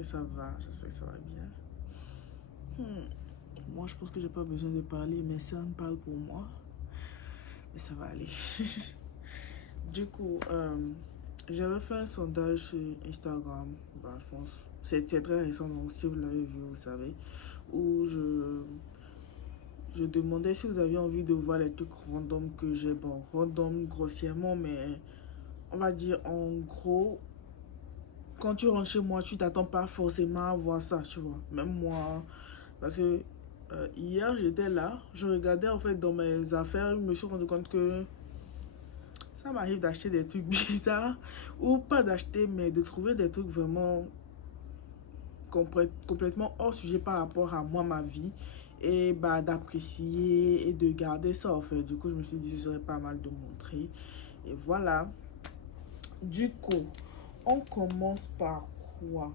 que ça va. J'espère que ça va bien. Moi, je pense que j'ai pas besoin de parler. Mes sœurs me parlent pour moi. Mais ça va aller. Du coup, j'avais fait un sondage sur Instagram. Bah, je pense c'est très récent. Donc, si vous l'avez vu, vous savez. Où je demandais si vous aviez envie de voir les trucs random que j'ai. Bon, random grossièrement, mais on va dire en gros, quand tu rentres chez moi, tu t'attends pas forcément à voir ça, tu vois. Même moi, parce que hier j'étais là, je regardais en fait dans mes affaires, je me suis rendu compte que ça m'arrive d'acheter des trucs bizarres, ou pas d'acheter, mais de trouver des trucs vraiment complètement hors sujet par rapport à moi, ma vie, et bah d'apprécier et de garder ça en fait. Du coup, je me suis dit ce serait pas mal de montrer. Et voilà. Du coup, on commence par quoi?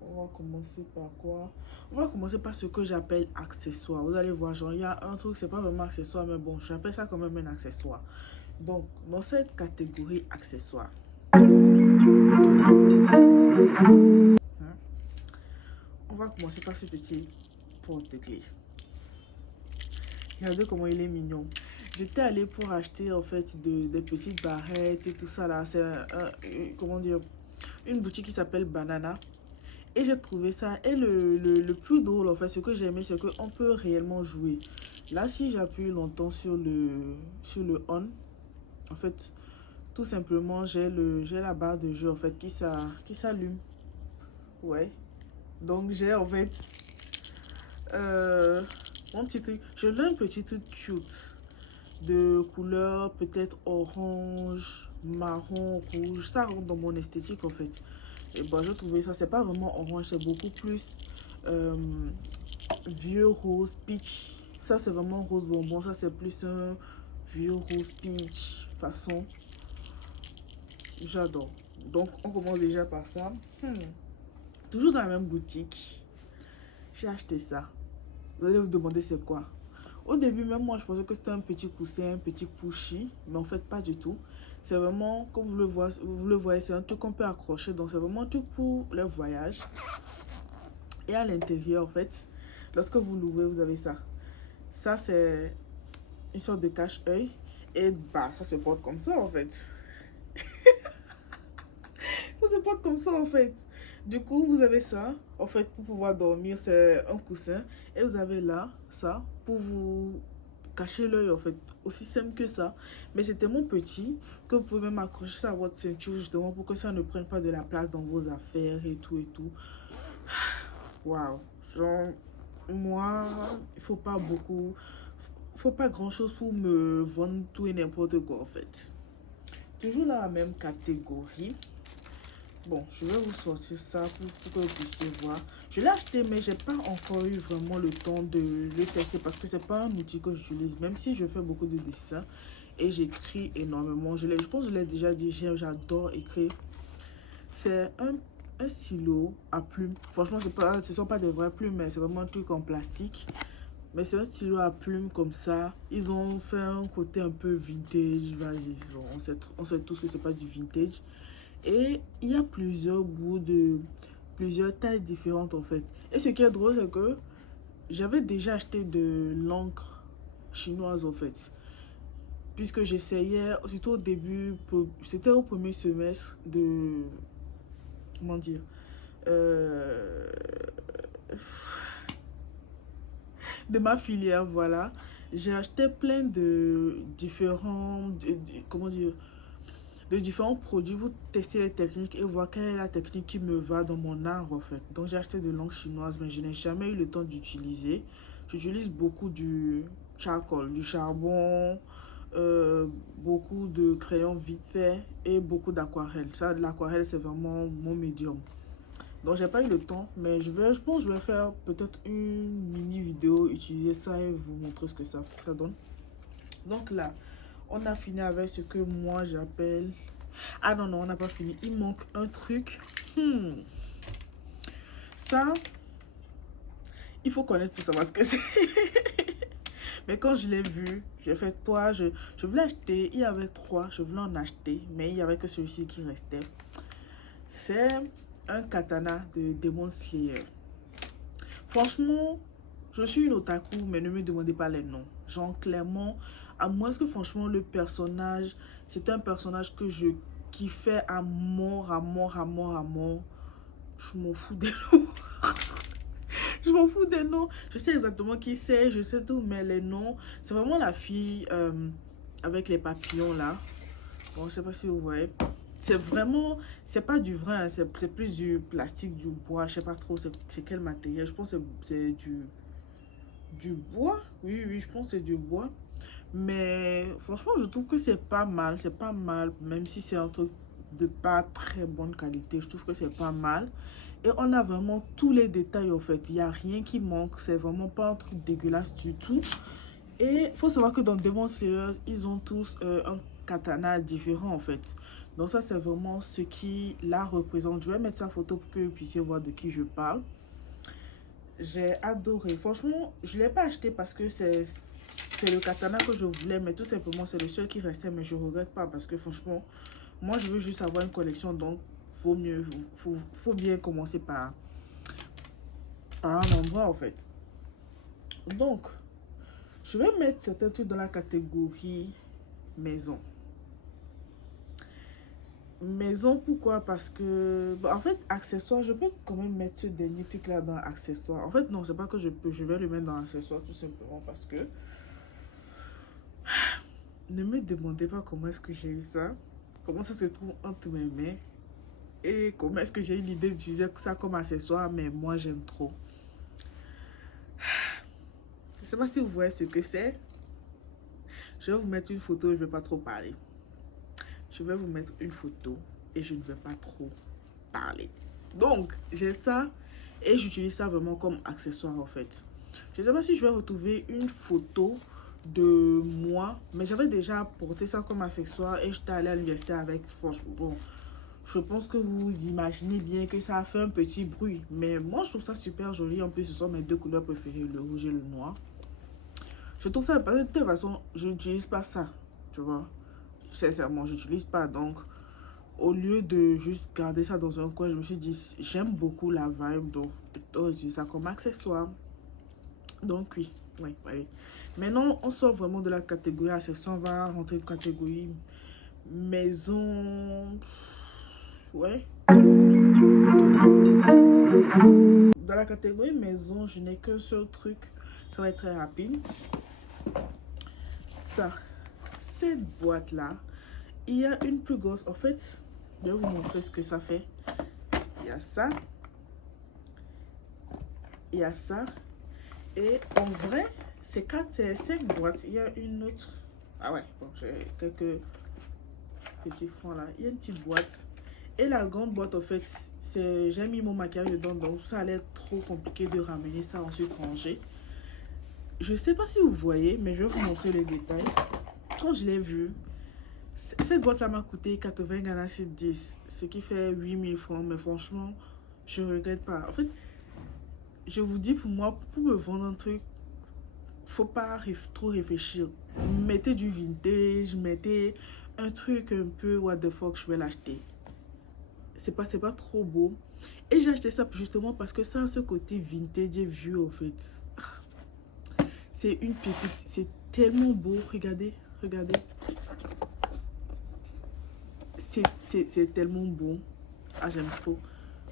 On va commencer par quoi? On va commencer par ce que j'appelle accessoire. Vous allez voir, genre, il y a un truc, c'est pas vraiment accessoire, mais bon, j'appelle ça quand même un accessoire. Donc, dans cette catégorie accessoire, on va commencer par ce petit porte-clés. Regardez comment il est mignon. J'étais allée pour acheter en fait des petites barrettes et tout ça là. C'est comment dire, une boutique qui s'appelle Banana. Et j'ai trouvé ça. Et le plus drôle, en fait, ce que j'ai aimé, c'est qu'on peut réellement jouer. Là, si j'appuie longtemps sur le on, en fait, tout simplement, j'ai la barre de jeu, en fait, qui s'allume. Ouais. Donc, j'ai, en fait, mon petit truc. Je veux un petit truc cute. De couleur peut-être orange, marron, rouge. Ça rentre dans mon esthétique, en fait. Et bah, je trouvais ça, c'est pas vraiment orange, c'est beaucoup plus vieux rose peach. Ça, c'est vraiment rose bonbon. Ça, c'est plus un vieux rose peach façon. J'adore. Donc, on commence déjà par ça. Toujours dans la même boutique. J'ai acheté ça. Vous allez vous demander c'est quoi. Au début, même moi, je pensais que c'était un petit coussin, un petit pushy. Mais en fait, pas du tout. C'est vraiment, comme vous le voyez, c'est un truc qu'on peut accrocher. Donc, c'est vraiment un truc pour le voyage. Et à l'intérieur, en fait, lorsque vous l'ouvrez, vous avez ça. Ça, c'est une sorte de cache-œil. Et bah, ça se porte comme ça, en fait. Ça se porte comme ça, en fait. Du coup, vous avez ça, en fait, pour pouvoir dormir, c'est un coussin. Et vous avez là, ça, pour vous cacher l'œil, en fait. Aussi simple que ça. Mais c'est tellement petit que vous pouvez même accrocher ça à votre ceinture, justement, pour que ça ne prenne pas de la place dans vos affaires et tout et tout. Waouh. Genre, moi, il faut pas beaucoup, faut pas grand chose pour me vendre tout et n'importe quoi en fait. Toujours dans la même catégorie. Bon, je vais vous sortir ça pour que vous puissiez voir. Je l'ai acheté, mais j'ai pas encore eu vraiment le temps de le tester parce que c'est pas un outil que j'utilise. Même si je fais beaucoup de dessins et j'écris énormément. Je pense que je l'ai déjà dit, j'adore écrire. C'est un stylo à plumes. Franchement, ce ne sont pas des vraies plumes, mais c'est vraiment un truc en plastique. Mais c'est un stylo à plumes comme ça. Ils ont fait un côté un peu vintage. Vas-y, on sait tous que c'est pas du vintage. Et il y a plusieurs bouts de plusieurs tailles différentes en fait. Et ce qui est drôle, c'est que j'avais déjà acheté de l'encre chinoise en fait. Puisque j'essayais, surtout au début, c'était au premier semestre de, comment dire, euh, de ma filière, voilà. J'ai acheté plein de différents, comment dire, de différents produits pour tester les techniques et voir quelle est la technique qui me va dans mon art en fait. Donc j'ai acheté de l'encre chinoise, mais je n'ai jamais eu le temps d'utiliser. J'utilise beaucoup du charcoal, du charbon, beaucoup de crayons vite fait et beaucoup d'aquarelle. Ça, l'aquarelle, c'est vraiment mon médium. Donc j'ai pas eu le temps, mais je pense que je vais faire peut-être une mini vidéo, utiliser ça et vous montrer ce que ça donne. Donc là, on a fini avec ce que moi j'appelle... Ah non, non, on n'a pas fini. Il manque un truc. Ça, il faut connaître pour savoir ce que c'est. Mais quand je l'ai vu, j'ai fait toi, je voulais acheter. Il y avait trois, je voulais en acheter, mais il n'y avait que celui-ci qui restait. C'est un katana de Demon Slayer. Franchement, je suis une otaku, mais ne me demandez pas les noms. Genre, clairement, à moins que franchement, le personnage, c'est un personnage que je kiffais à mort, à mort, à mort, à mort. Je m'en fous des noms. Je m'en fous des noms. Je sais exactement qui c'est, je sais tout, mais les noms, c'est vraiment la fille avec les papillons là. Bon, je sais pas si vous voyez. C'est vraiment, c'est pas du vrai, hein, c'est plus du plastique, du bois, je sais pas trop c'est quel matériel. Je pense que c'est du bois. Oui, oui, je pense que c'est du bois. Mais franchement, je trouve que c'est pas mal, même si c'est un truc de pas très bonne qualité. Je trouve que c'est pas mal. Et on a vraiment tous les détails en fait. Il n'y a rien qui manque. C'est vraiment pas un truc dégueulasse du tout. Et il faut savoir que dans Demon Slayer, ils ont tous un katana différent en fait. Donc ça, c'est vraiment ce qui la représente. Je vais mettre sa photo pour que vous puissiez voir de qui je parle. J'ai adoré. Franchement, je ne l'ai pas acheté parce que c'est le katana que je voulais, mais tout simplement, c'est le seul qui restait. Mais je ne regrette pas parce que franchement, moi, je veux juste avoir une collection. Donc, faut mieux, faut bien commencer par un endroit en fait. Donc, je vais mettre certains trucs dans la catégorie maison. Maison, pourquoi? Parce que, en fait, accessoires, je peux quand même mettre ce dernier truc là dans accessoires. En fait, non, c'est pas que je peux, je vais le mettre dans accessoires tout simplement parce que ne me demandez pas comment est-ce que j'ai eu ça, comment ça se trouve entre mes mains et comment est-ce que j'ai eu l'idée d'utiliser ça comme accessoire, mais moi j'aime trop. Je sais pas si vous voyez ce que c'est. Je vais vous mettre une photo, je vais pas trop parler. Je vais vous mettre une photo et je ne vais pas trop parler. Donc, j'ai ça et j'utilise ça vraiment comme accessoire en fait. Je ne sais pas si je vais retrouver une photo de moi, mais j'avais déjà porté ça comme accessoire et j'étais allée à l'université avec. Franchement, bon, je pense que vous imaginez bien que ça a fait un petit bruit, mais moi je trouve ça super joli. En plus, ce sont mes deux couleurs préférées, le rouge et le noir. Je trouve ça, parce que de toute façon, je n'utilise pas ça, tu vois. Sincèrement, je n'utilise pas. Donc, au lieu de juste garder ça dans un coin, je me suis dit, j'aime beaucoup la vibe, donc j'utilise ça comme accessoire. Donc, oui, oui, oui. Maintenant, on sort vraiment de la catégorie accessoire, on va rentrer dans la catégorie maison. Ouais. Dans la catégorie maison, je n'ai qu'un seul truc. Ça va être très rapide. Ça, cette boîte-là, il y a une plus grosse. En fait, je vais vous montrer ce que ça fait. Il y a ça. Il y a ça. Et en vrai, c'est 5 boîtes. Il y a une autre. Ah ouais, bon, j'ai quelques petits francs là. Il y a une petite boîte. Et la grande boîte, en fait, j'ai mis mon maquillage dedans. Donc, ça allait être trop compliqué de ramener ça ensuite ranger. Je sais pas si vous voyez, mais je vais vous montrer les détails. Quand je l'ai vu, cette boîte-là m'a coûté 80 Ghana sur 10, ce qui fait 8000 francs. Mais franchement, je regrette pas. En fait, je vous dis, pour moi, pour me vendre un truc, faut pas trop réfléchir. Mettez du vintage, mettez un truc un peu what the fuck, je vais l'acheter. C'est pas trop beau. Et j'ai acheté ça justement parce que ça a ce côté vintage et vieux en fait. C'est une pépite, c'est tellement beau. Regardez, regardez. C'est tellement beau. Ah, j'aime trop.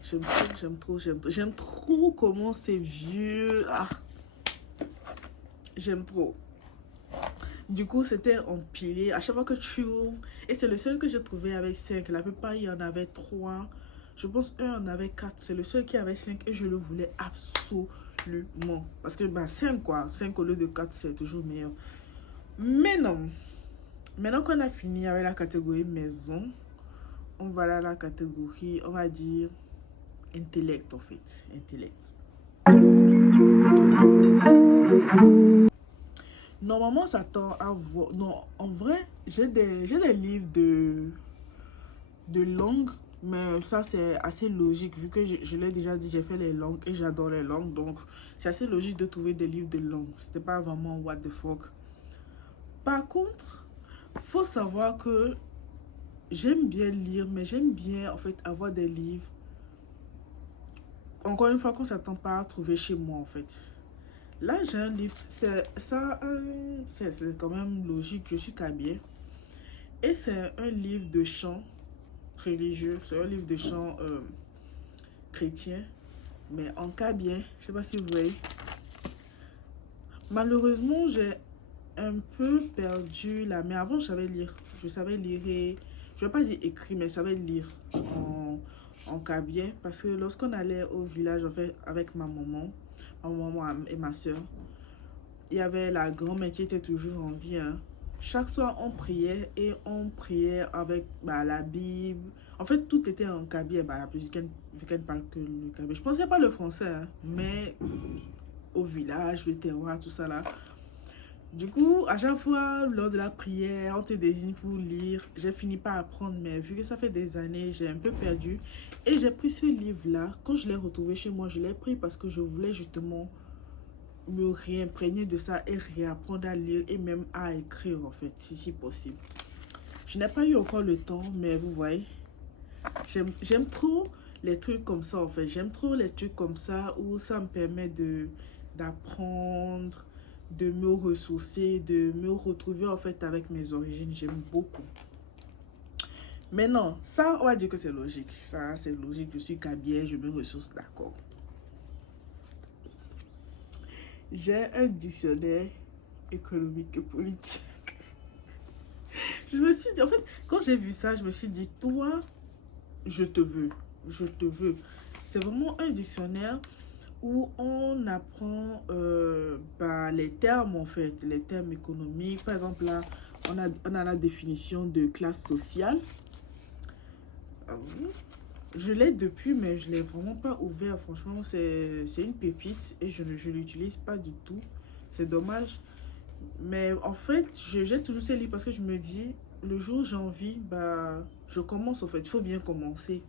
J'aime trop comment c'est vieux. Ah, j'aime trop. Du coup, c'était empilé. À chaque fois que tu ouvres, et c'est le seul que j'ai trouvé avec 5. La plupart, il y en avait 3. Je pense un en avait 4. C'est le seul qui avait 5 et je le voulais absolument. Parce que 5 quoi. 5 au lieu de 4, c'est toujours meilleur. Mais non. Maintenant qu'on a fini avec la catégorie maison, on va aller à la catégorie, on va dire, intellect en fait. Intellect. Normalement, ça tend à voir. Non, en vrai, j'ai des livres de langue, mais ça, c'est assez logique, vu que je l'ai déjà dit, j'ai fait les langues et j'adore les langues, donc c'est assez logique de trouver des livres de langue. C'était pas vraiment what the fuck. Par contre, faut savoir que j'aime bien lire, mais j'aime bien, en fait, avoir des livres encore une fois, qu'on ne s'attend pas à trouver chez moi en fait. Là, j'ai un livre, c'est quand même logique, je suis kabyle. Et c'est un livre de chant religieux, c'est un livre de chant chrétien, mais en kabyle, je sais pas si vous voyez. Malheureusement, j'ai un peu perdu la mais avant, je savais lire. Je savais lire et, je ne vais pas dire écrit, mais je savais lire en kabyle. Parce que lorsqu'on allait au village, en fait, avec ma maman et ma soeur, il y avait la grand-mère qui était toujours en vie. Hein. Chaque soir, on priait et on priait avec la Bible. En fait, tout était en kabyle, vu qu'elle ne parle que le kabyle. Je ne pensais pas le français, hein, mais au village, le terroir, tout ça là. Du coup, à chaque fois, lors de la prière, on te désigne pour lire. J'ai fini par apprendre, mais vu que ça fait des années, j'ai un peu perdu. Et j'ai pris ce livre-là. Quand je l'ai retrouvé chez moi, je l'ai pris parce que je voulais justement me réimprégner de ça et réapprendre à lire et même à écrire, en fait, si possible. Je n'ai pas eu encore le temps, mais vous voyez, j'aime trop les trucs comme ça, en fait. J'aime trop les trucs comme ça où ça me permet d'apprendre, de me ressourcer, de me retrouver en fait avec mes origines. J'aime beaucoup. Mais non, ça, on va dire que c'est logique. Ça, c'est logique. Je suis kabyle, je me ressource, d'accord. J'ai un dictionnaire économique et politique. Je me suis dit, en fait, quand j'ai vu ça, je me suis dit, toi, je te veux. Je te veux. C'est vraiment un dictionnaire où on apprend les termes, en fait, les termes économiques. Par exemple, là, on a la définition de classe sociale. Je l'ai depuis, mais je ne l'ai vraiment pas ouvert. Franchement, c'est une pépite et je ne l'utilise pas du tout. C'est dommage. Mais en fait, j'ai toujours ces livres parce que je me dis, le jour où j'ai envie, je commence en fait. Il faut bien commencer.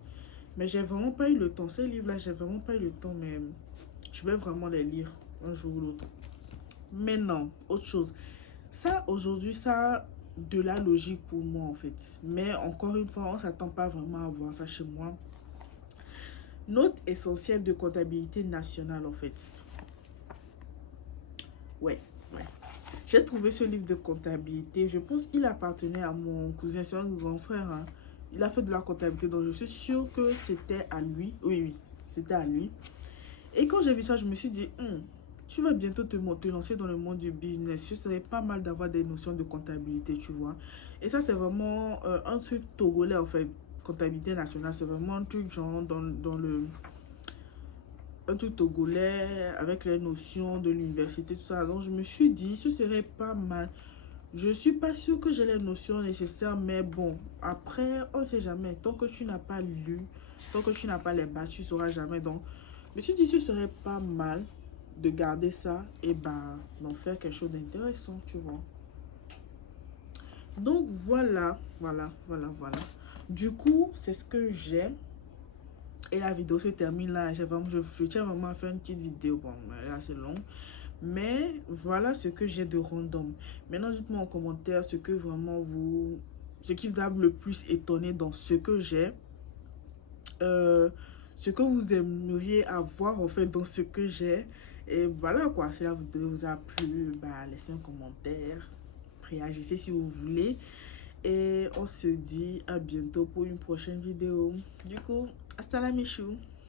Mais j'ai vraiment pas eu le temps. Ces livres-là, j'ai vraiment pas eu le temps, mais je vais vraiment les lire un jour ou l'autre. Mais non, autre chose. Ça, aujourd'hui, ça a de la logique pour moi, en fait. Mais encore une fois, on ne s'attend pas vraiment à voir ça chez moi. Note essentielle de comptabilité nationale, en fait. Ouais. J'ai trouvé ce livre de comptabilité. Je pense qu'il appartenait à mon cousin, c'est un grand frère. Hein. Il a fait de la comptabilité, donc je suis sûre que c'était à lui. Oui, c'était à lui. Et quand j'ai vu ça, je me suis dit, tu vas bientôt te lancer dans le monde du business. Ce serait pas mal d'avoir des notions de comptabilité, tu vois. Et ça, c'est vraiment un truc togolais, en fait. Comptabilité nationale, c'est vraiment un truc genre un truc togolais avec les notions de l'université, tout ça. Donc, je me suis dit, ce serait pas mal. Je suis pas sûre que j'ai les notions nécessaires, mais bon, après, on ne sait jamais. Tant que tu n'as pas lu, tant que tu n'as pas les bases, tu ne sauras jamais. Donc, je me suis dit, ce serait pas mal de garder ça et d'en faire quelque chose d'intéressant, tu vois. Donc, voilà. Du coup, c'est ce que j'ai. Et la vidéo se termine là. Je tiens vraiment à faire une petite vidéo. Bon, elle est assez longue. Mais voilà ce que j'ai de random. Maintenant, dites-moi en commentaire ce que vraiment ce qui vous a le plus étonné dans ce que j'ai. Ce que vous aimeriez avoir en fait dans ce que j'ai. Et voilà quoi. Si la vidéo vous a plu, laissez un commentaire. Réagissez si vous voulez. Et on se dit à bientôt pour une prochaine vidéo. Du coup, hasta la michou.